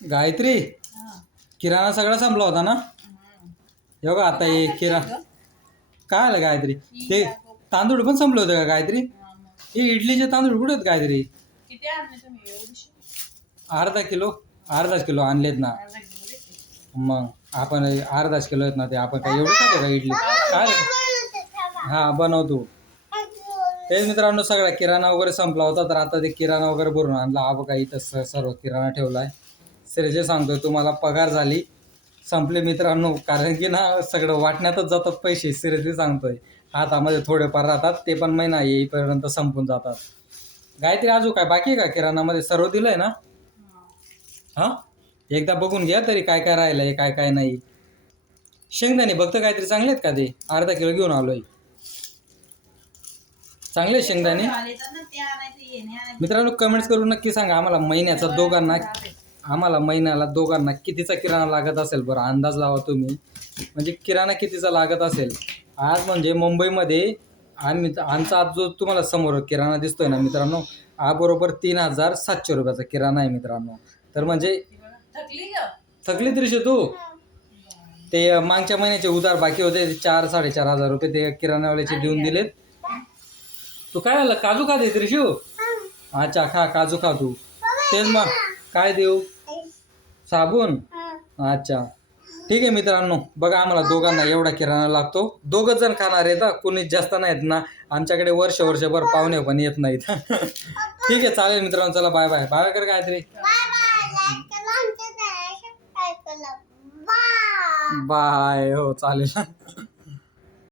गायत्री, किराणा सगळा संपला होता ना? हे बघा आता हे काय आलं गायत्री? ते तांदूळ पण संपले होते का गायत्री? हे इडलीचे तांदूळ कुठे आहेत गायत्री? अर्धा किलो आणलेत ना. मग आपण अर्धाच किलो आहेत ना, ते आपण काय एवढं खातो का इडली? काय हा बनवतो. तेच मित्रांनो, सगळा किराणा वगैरे संपला होता, तर आता ते किराणा वगैरे भरून आणला. हा बघा इथं सर्व किराणा ठेवलाय. सिरियसली सांगतोय तुम्हाला, पगार झाली संपले मित्रांनो, कारण की ना सगळं वाटण्यातच जातात पैसे. सिरियसली सांगतोय, हातामध्ये थोडेफार राहतात, ते पण महिना येईपर्यंत संपून जातात. गायत्री अजून काय बाकी आहे का किराणामध्ये? सर्व दिलंय ना? हा, एकदा बघून घ्या तरी काय काय राहिलंय काय काय नाही. शेंगदाणे बघतं काहीतरी चांगले आहेत का? ते अर्धा किलो घेऊन आलोय. चांगले शेंगदाणे मित्रांनो, कमेंट्स करून नक्की सांगा आम्हाला महिन्याला दोघांना कितीचा किराणा लागत असेल. बरं अंदाज लावा तुम्ही, म्हणजे किराणा कितीचा लागत असेल. आज म्हणजे मुंबईमध्ये आमचा आज जो तुम्हाला समोर किराणा दिसतोय ना मित्रांनो, हा बरोबर 3700 रुपयाचा किराणा आहे मित्रांनो. तर म्हणजे थकली तरीशे तू. ते मागच्या महिन्याचे उधार बाकी होते, 4-4.5 रुपये ते किराणावाल्याचे देऊन दिलेत. तू काय आलं, काजू खा दे तरी शिव. अच्छा, खा काजू खा तू. तेच मग काय देऊ? साबण. अच्छा ठीक आहे मित्रांनो, बघा आम्हाला दोघांना एवढा किराणा लागतो. 2 जण खाणार आहेत, कोणीच जास्त नाहीत ना. आमच्याकडे वर्षभर पाहुणे पण येत नाहीत. ठीक आहे चालेल मित्रांनो, चला बाय बाय. बाय कर काहीतरी. बाय. हो चालेल.